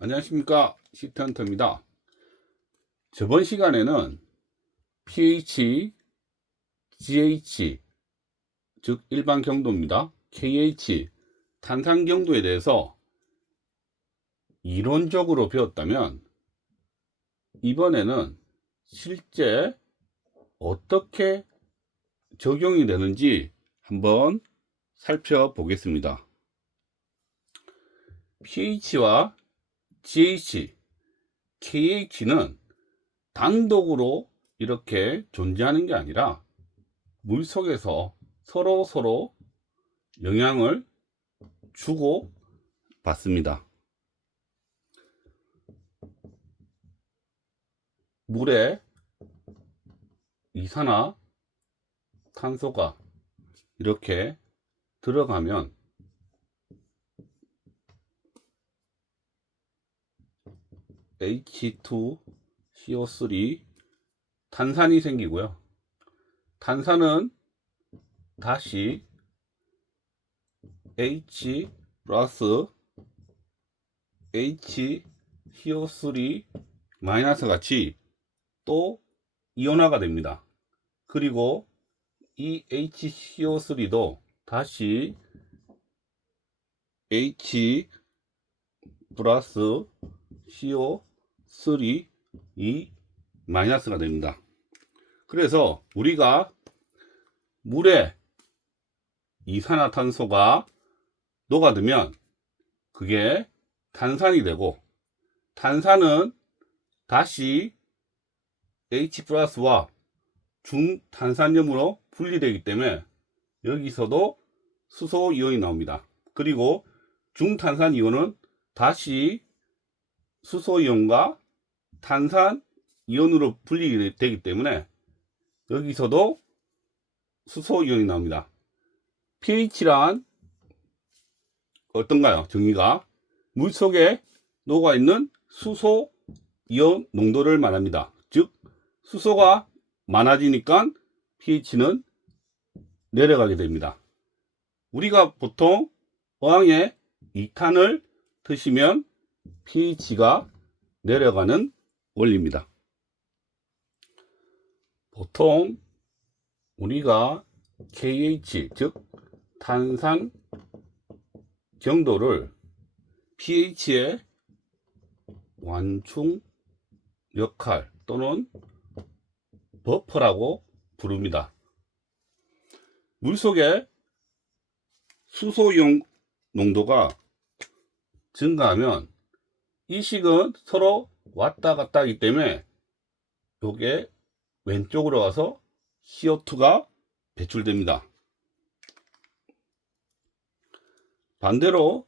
안녕하십니까, 시트헌터입니다. 저번 시간에는 pH, GH, 즉 일반 경도입니다. KH, 탄산 경도에 대해서 이론적으로 배웠다면, 이번에는 실제 어떻게 적용이 되는지 한번 살펴보겠습니다. pH와 GH, KH는 단독으로 이렇게 존재하는 게 아니라 물 속에서 서로 영향을 주고 받습니다. 물에 이산화탄소가 이렇게 들어가면 H2CO3 탄산이 생기고요. 탄산은 다시 H 플러스 HCO3 마이너스 같이 또 이온화가 됩니다. 그리고 이 HCO3도 다시 H 플러스 CO3 이 마이너스가 됩니다. 그래서 우리가 물에 이산화탄소가 녹아들면 그게 탄산이 되고, 탄산은 다시 H 플러스와 중탄산염으로 분리되기 때문에 여기서도 수소 이온이 나옵니다. 그리고 중탄산 이온은 다시 수소 이온과 탄산 이온으로 분리되기 때문에 여기서도 수소 이온이 나옵니다. pH란 어떤가요? 정의가 물속에 녹아있는 수소 이온 농도를 말합니다. 즉 수소가 많아지니까 pH는 내려가게 됩니다. 우리가 보통 어항에 2탄을 드시면 pH가 내려가는 원리입니다. 보통 우리가 KH, 즉 탄산 경도를 pH의 완충 역할 또는 버퍼라고 부릅니다. 물속에 수소이온 농도가 증가하면 이 식은 서로 왔다 갔다 하기 때문에 이게 왼쪽으로 가서 CO2가 배출됩니다. 반대로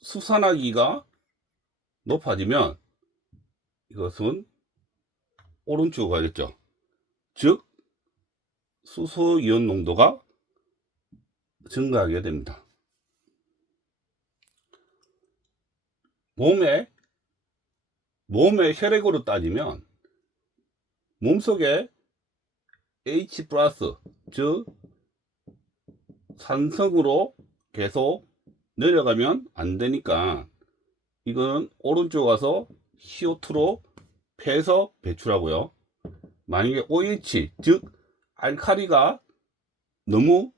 수산화기가 높아지면 이것은 오른쪽으로 가겠죠. 즉 수소이온 농도가 증가하게 됩니다. 몸의 혈액으로 따지면 몸속에 H 플러스, 즉 산성으로 계속 내려가면 안 되니까 이거는 오른쪽 가서 CO2로 패서 배출하고요. 만약에 OH, 즉 알칼리가 너무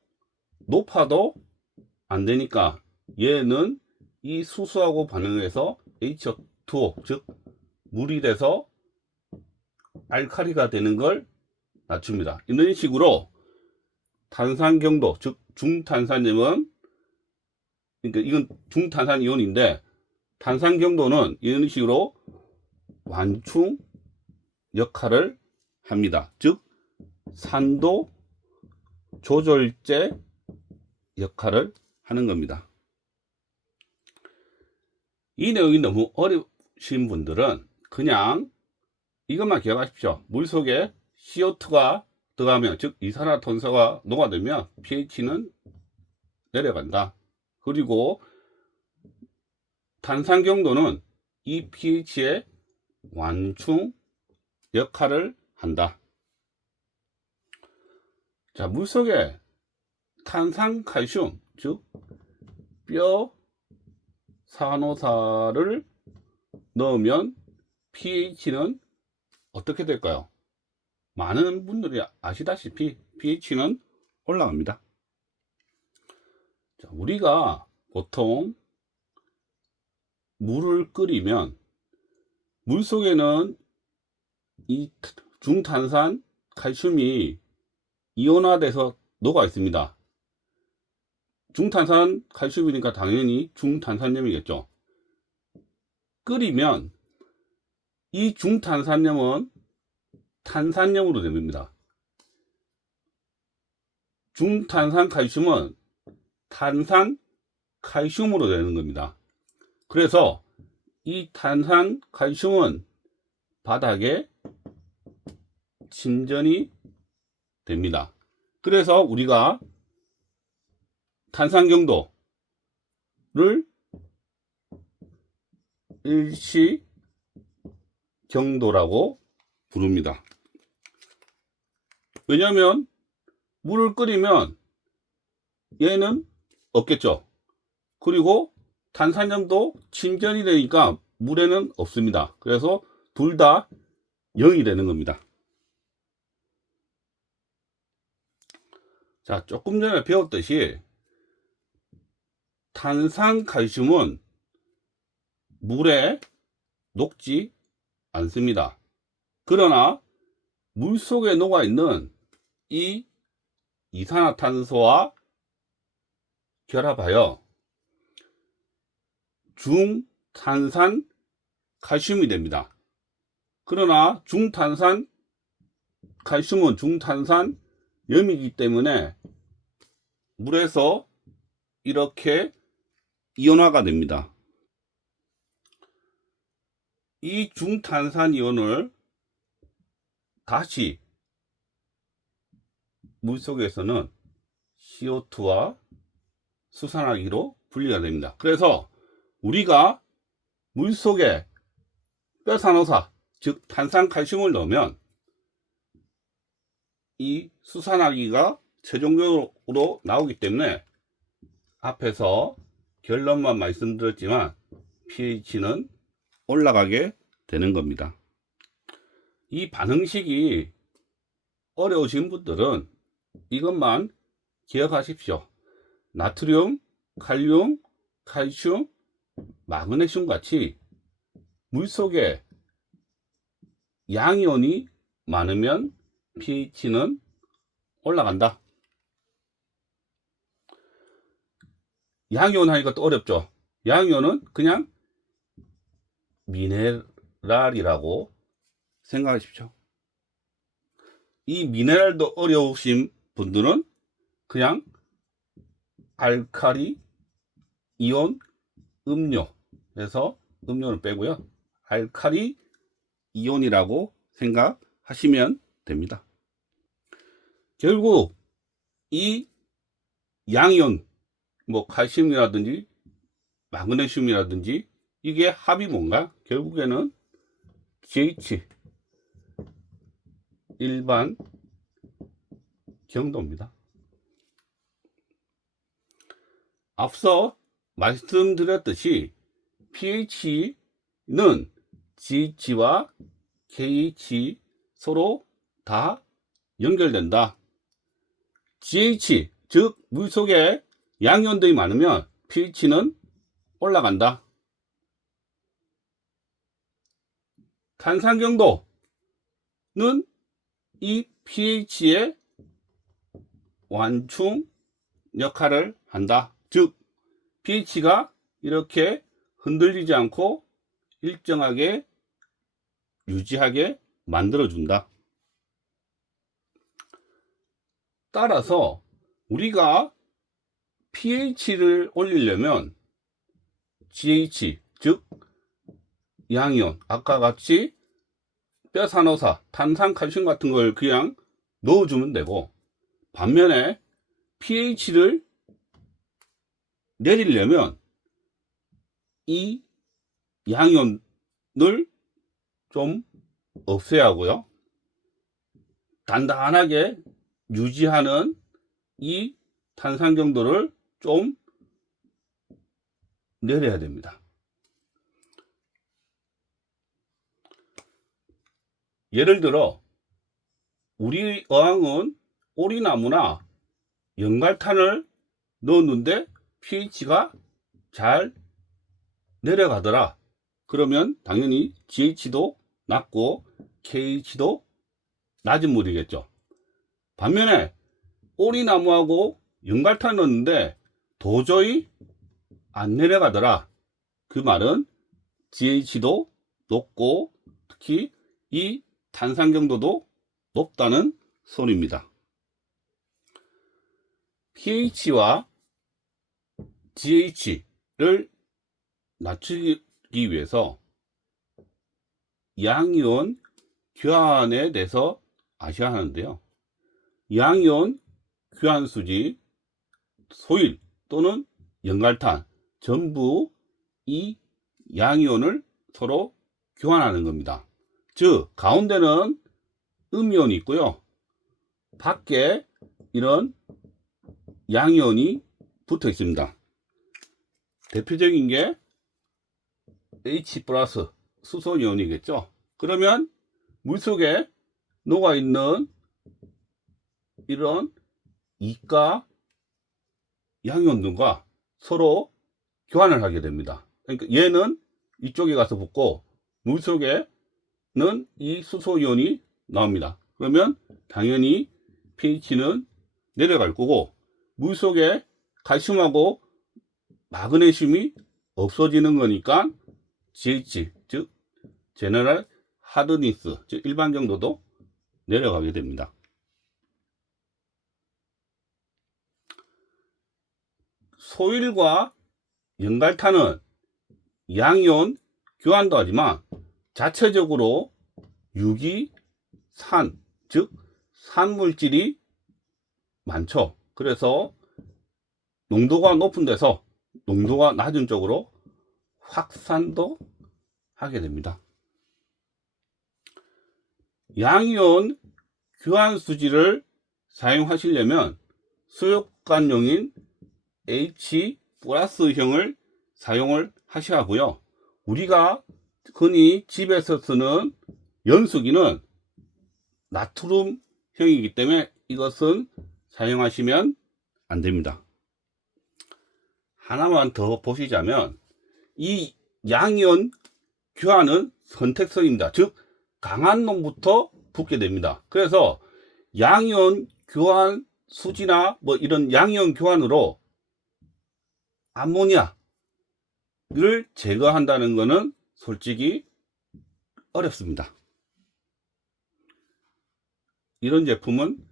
높아도 안 되니까 얘는 이 수소하고 반응해서 HO2, 즉 물이 돼서 알칼리가 되는 걸 낮춥니다. 이런 식으로 탄산 경도, 즉 중탄산염은, 그러니까 이건 중탄산 이온인데 탄산 경도는 이런 식으로 완충 역할을 합니다. 즉 산도 조절제 역할을 하는 겁니다. 이 내용이 너무 어려우신 분들은 그냥 이것만 기억하십시오. 물속에 CO2가 들어가면, 즉 이산화탄소가 녹아들면 pH는 내려간다. 그리고 탄산 경도는 이 pH의 완충 역할을 한다. 자, 물속에 탄산칼슘, 즉 뼈 산호사를 넣으면 pH는 어떻게 될까요? 많은 분들이 아시다시피 pH는 올라갑니다. 자, 우리가 보통 물을 끓이면 물 속에는 이 중탄산 칼슘이 이온화돼서 녹아 있습니다. 중탄산 칼슘이니까 당연히 중탄산염이겠죠. 끓이면 이 중탄산염은 탄산염으로 됩니다. 중탄산 칼슘은 탄산 칼슘으로 되는 겁니다. 그래서 이 탄산 칼슘은 바닥에 침전이 됩니다. 그래서 우리가 탄산 경도를 일시 경도라고 부릅니다. 왜냐하면 물을 끓이면 얘는 없겠죠. 그리고 탄산염도 침전이 되니까 물에는 없습니다. 그래서 둘 다 0이 되는 겁니다. 자, 조금 전에 배웠듯이 탄산칼슘은 물에 녹지 않습니다. 그러나 물 속에 녹아 있는 이 이산화탄소와 결합하여 중탄산 칼슘이 됩니다. 그러나 중탄산 칼슘은 중탄산염이기 때문에 물에서 이렇게 이온화가 됩니다. 이 중탄산이온을 다시 물속에서는 CO2와 수산화기로 분리가 됩니다. 그래서 우리가 물속에 뼈산호사, 즉 탄산칼슘을 넣으면 이 수산화기가 최종적으로 나오기 때문에 앞에서 결론만 말씀드렸지만 pH는 올라가게 되는 겁니다. 이 반응식이 어려우신 분들은 이것만 기억하십시오. 나트륨, 칼륨, 칼슘, 마그네슘 같이 물속에 양이온이 많으면 pH는 올라간다. 양이온 하니까 또 어렵죠. 양이온은 그냥 미네랄이라고 생각하십시오. 이 미네랄도 어려우신 분들은 그냥 알카리 이온 음료, 그래서 음료를 빼고요, 알카리 이온이라고 생각하시면 됩니다. 결국 이 양이온, 뭐 칼슘이라든지 마그네슘이라든지 이게 합이 뭔가? 결국에는 GH, 일반 경도입니다. 앞서 말씀드렸듯이 pH는 GH와 KH 서로 다 연결된다. GH, 즉 물속에 양이온들이 많으면 pH는 올라간다. 탄산 경도는 이 pH의 완충 역할을 한다. 즉 pH가 이렇게 흔들리지 않고 일정하게 유지하게 만들어준다. 따라서 우리가 pH를 올리려면 GH, 즉 양이온, 아까 같이 뼈산호사, 탄산칼슘 같은 걸 그냥 넣어주면 되고, 반면에 pH를 내리려면 이 양이온을 좀 없애야 하고요, 단단하게 유지하는 이 탄산 경도를 좀 내려야 됩니다. 예를 들어 우리 어항은 오리나무나 연갈탄을 넣었는데 pH가 잘 내려가더라. 그러면 당연히 GH도 낮고 KH도 낮은 물이겠죠. 반면에 오리나무하고 연갈탄 넣었는데 도저히 안 내려가더라. 그 말은 GH도 높고 특히 이 탄산 경도도 높다는 소리입니다. pH와 GH를 낮추기 위해서 양이온 교환에 대해서 아셔야 하는데요. 양이온 교환수지, 소일 또는 연갈탄 전부 이 양이온을 서로 교환하는 겁니다. 즉 가운데는 음이온이 있고요. 밖에 이런 양이온이 붙어 있습니다. 대표적인 게 H 플러스 수소이온이겠죠. 그러면 물속에 녹아있는 이런 이가 양이온들과 서로 교환을 하게 됩니다. 그러니까 얘는 이쪽에 가서 붙고 물속에는 이 수소이온이 나옵니다. 그러면 당연히 pH는 내려갈 거고 물속에 칼슘하고 마그네슘이 없어지는 거니까 GH 즉 제너럴 하드니스 즉 일반 정도도 내려가게 됩니다. 소일과 연갈탄은 양이온 교환도 하지만 자체적으로 유기산 즉 산물질이 많죠. 그래서 농도가 높은 데서 농도가 낮은 쪽으로 확산도 하게 됩니다. 양이온 교환수지를 사용하시려면 수족관용인 H 플러스형을 사용을 하셔야 하고요. 우리가 흔히 집에서 쓰는 연수기는 나트륨형이기 때문에 이것은 사용하시면 안 됩니다. 하나만 더 보시자면 이 양이온 교환은 선택성입니다. 즉 강한 놈부터 붙게 됩니다. 그래서 양이온 교환 수지나 뭐 이런 양이온 교환으로 암모니아를 제거한다는 것은 솔직히 어렵습니다. 이런 제품은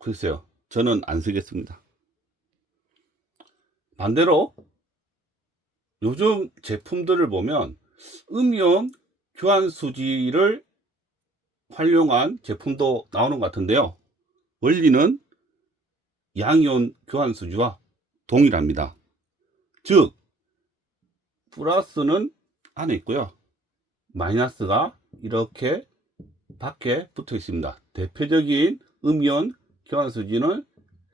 글쎄요, 저는 안 쓰겠습니다. 반대로 요즘 제품들을 보면 음이온 교환 수지를 활용한 제품도 나오는 것 같은데요. 원리는 양이온 교환 수지와 동일합니다. 즉 플러스는 안에 있고요. 마이너스가 이렇게 밖에 붙어 있습니다. 대표적인 음이온 교환 수지는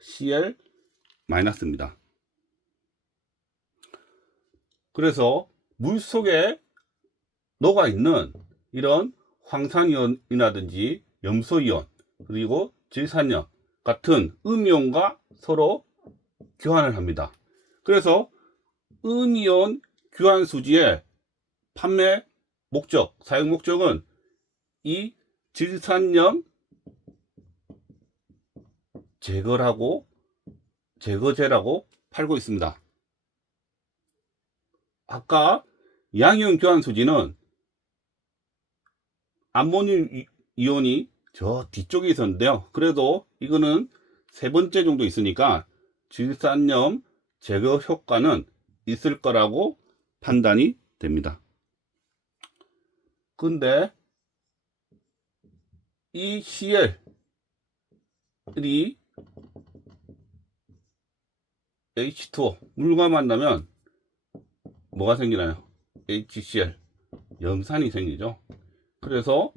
Cl 마이너스입니다. 그래서 물속에 녹아있는 이런 황산이온이라든지 염소이온 그리고 질산염 같은 음이온과 서로 교환을 합니다. 그래서 음이온 교환 수지의 판매 목적, 사용 목적은 이 질산염 제거제라고 팔고 있습니다. 아까 양이온 교환 수지는 암모늄 이온이 저 뒤쪽에 있었는데요. 그래도 이거는 세 번째 정도 있으니까 질산염 제거 효과는 있을 거라고 판단이 됩니다. 근데 이 CL이 H2O 물과 만나면 뭐가 생기나요? HCl 염산이 생기죠. 그래서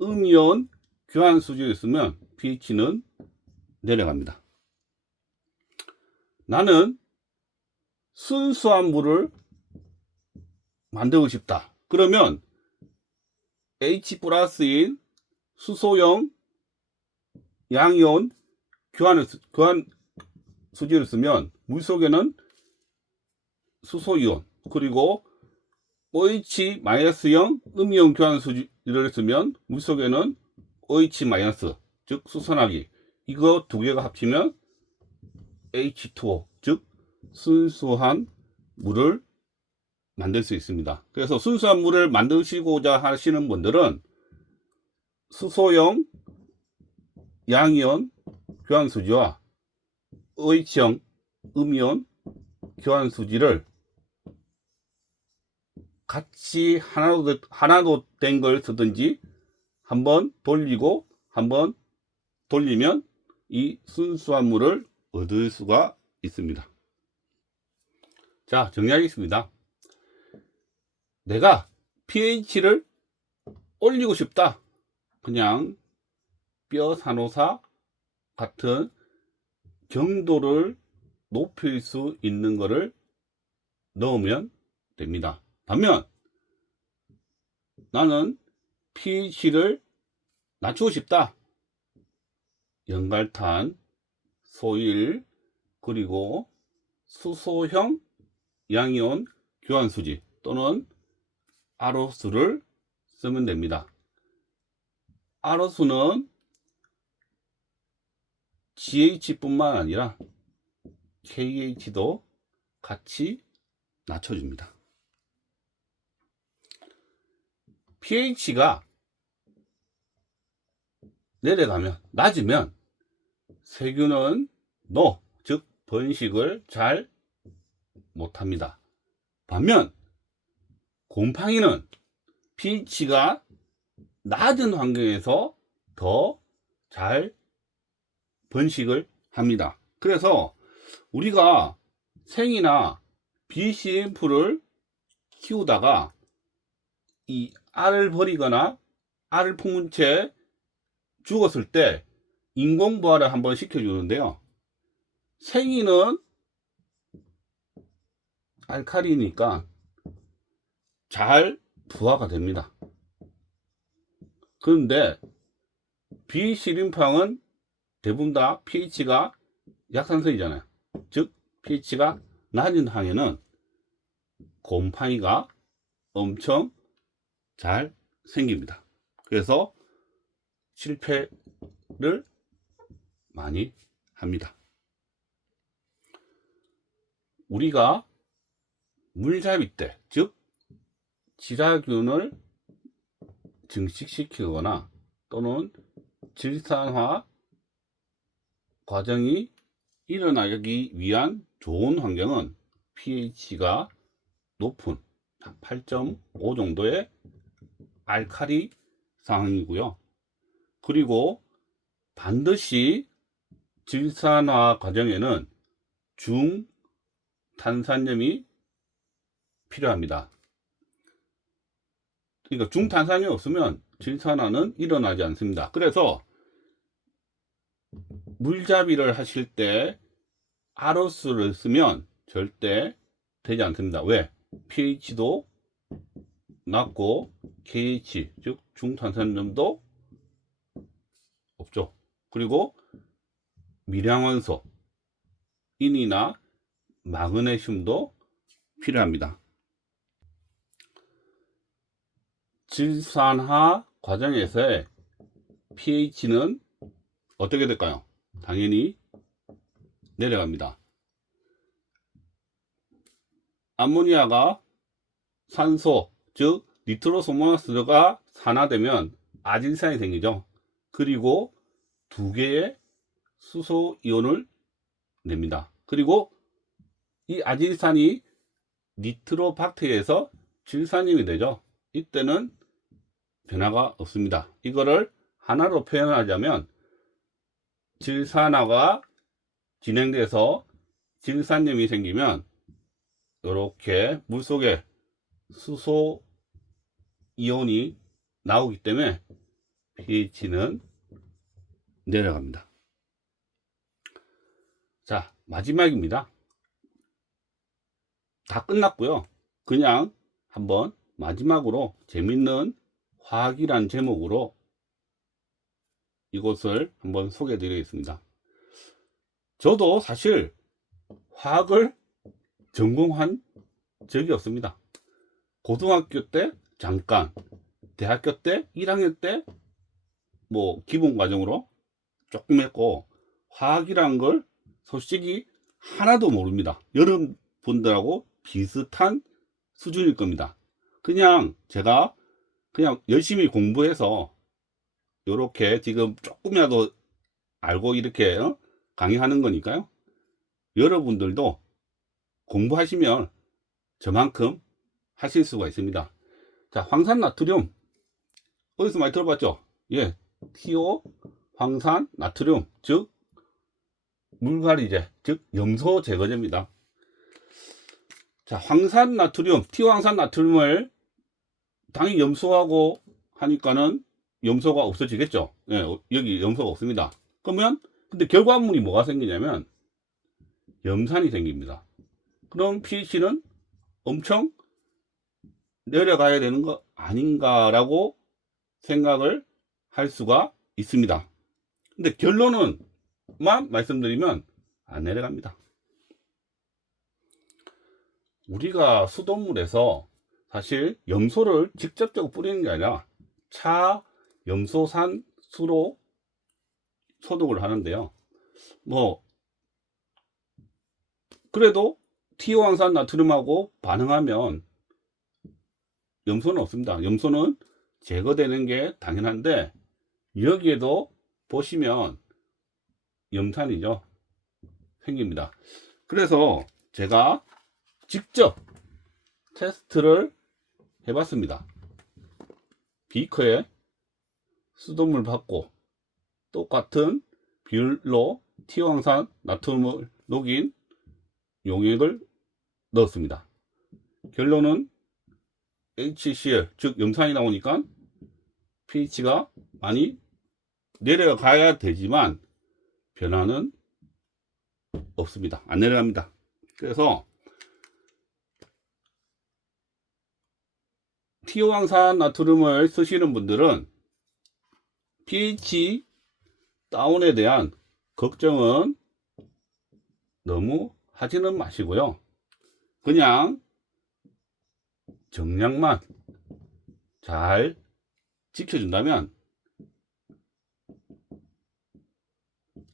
음이온 교환 수지가 있으면 pH는 내려갑니다. 나는 순수한 물을 만들고 싶다. 그러면 H 플러스인 수소용 양이온 교환 수지를 쓰면 물속에는 수소이온, 그리고 OH-형 음이온 교환 수지를 쓰면 물속에는 OH-, 즉 수소나기, 이거 두 개가 합치면 H2O, 즉 순수한 물을 만들 수 있습니다. 그래서 순수한 물을 만드시고자 하시는 분들은 수소용 양이온 교환 수지와 OH형 음이온 교환 수지를 같이 하나도 된 걸 쓰든지 한번 돌리고 한번 돌리면 이 순수한 물을 얻을 수가 있습니다. 자, 정리하겠습니다. 내가 pH를 올리고 싶다. 그냥 뼈산호사 같은 경도를 높일 수 있는 거를 넣으면 됩니다. 반면 나는 pH를 낮추고 싶다. 연갈탄, 소일, 그리고 수소형 양이온 교환수지 또는 RO수를 쓰면 됩니다. RO수는 GH뿐만 아니라 KH도 같이 낮춰줍니다. pH가 내려가면, 낮으면 세균은 즉 번식을 잘 못합니다. 반면 곰팡이는 pH가 낮은 환경에서 더 잘 번식을 합니다. 그래서 우리가 생이나 비CMF를 키우다가 이 알을 버리거나 알을 품은 채 죽었을 때 인공부화를 한번 시켜주는데요. 생이는 알칼리니까 잘 부화가 됩니다. 그런데 비시림팡은 대부분 다 pH가 약산성이잖아요. 즉 pH가 낮은 항에는 곰팡이가 엄청 잘 생깁니다. 그래서 실패를 많이 합니다. 우리가 물잡이 때, 즉 질화균을 증식시키거나 또는 질산화 과정이 일어나기 위한 좋은 환경은 pH가 높은 8.5 정도의 알칼리 상황이고요. 그리고 반드시 질산화 과정에는 중탄산염이 필요합니다. 그러니까 중탄산염이 없으면 질산화는 일어나지 않습니다. 그래서 물잡이를 하실 때 RO수를 쓰면 절대 되지 않습니다. 왜? pH도 낮고 KH, 즉 중탄산염도 없죠. 그리고 미량원소, 인이나 마그네슘도 필요합니다. 질산화 과정에서의 pH는 어떻게 될까요? 당연히 내려갑니다. 암모니아가 산소, 즉 니트로소모나스가 산화되면 아질산이 생기죠. 그리고 두 개의 수소이온을 냅니다. 그리고 이 아질산이 니트로박테리아에서 질산염이 되죠. 이때는 변화가 없습니다. 이거를 하나로 표현하자면 질산화가 진행돼서 질산염이 생기면 이렇게 물속에 수소 이온이 나오기 때문에 pH는 내려갑니다. 자, 마지막입니다. 다 끝났고요. 그냥 한번 마지막으로 재밌는 화학이란 제목으로 이것을 한번 소개해 드리겠습니다. 저도 사실 화학을 전공한 적이 없습니다. 고등학교 때 잠깐, 대학교 때 1학년 때 뭐 기본 과정으로 조금 했고, 화학이란 걸 솔직히 하나도 모릅니다. 여러분들하고 비슷한 수준일 겁니다. 그냥 제가 그냥 열심히 공부해서 요렇게 지금 조금이라도 알고 이렇게 강의하는 거니까요. 여러분들도 공부하시면 저만큼 하실 수가 있습니다. 자, 황산나트륨 어디서 많이 들어봤죠? 예, TO 황산 나트륨, 즉 물갈이제, 즉 염소 제거제입니다. 자, 황산 나트륨, TO 황산 나트륨을 당연히 염소하고 하니까는 염소가 없어지겠죠. 예, 여기 염소가 없습니다. 그러면 근데 결과물이 뭐가 생기냐면 염산이 생깁니다. 그럼 pH는 엄청 내려가야 되는 거 아닌가라고 생각을 할 수가 있습니다. 근데 결론은만 말씀드리면 안 내려갑니다. 우리가 수돗물에서 사실 염소를 직접적으로 뿌리는 게 아니라 차 염소산 수로 소독을 하는데요. 뭐 그래도 TO 황산 나트륨하고 반응하면 염소는 없습니다. 염소는 제거되는 게 당연한데 여기에도 보시면 염산이죠. 생깁니다. 그래서 제가 직접 테스트를 해봤습니다. 비커에 수돗물 받고 똑같은 비율로 TO 황산 나트륨을 녹인 용액을 넣었습니다. 결론은 HCl, 즉 염산이 나오니까 pH가 많이 내려가야 되지만 변화는 없습니다. 안 내려갑니다. 그래서 TO 황산 나트륨을 쓰시는 분들은 pH 다운에 대한 걱정은 너무 하지는 마시고요. 그냥 정량만 잘 지켜준다면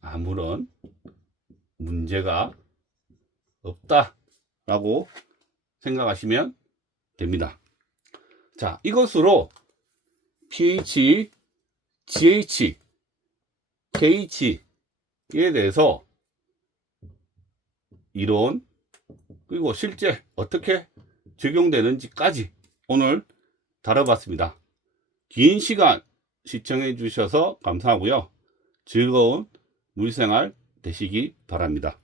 아무런 문제가 없다라고 생각하시면 됩니다. 자, 이것으로 pH, GH, KH에 대해서 이론 그리고 실제 어떻게 적용되는지까지 오늘 다뤄봤습니다. 긴 시간 시청해 주셔서 감사하고요. 즐거운 물생활 되시기 바랍니다.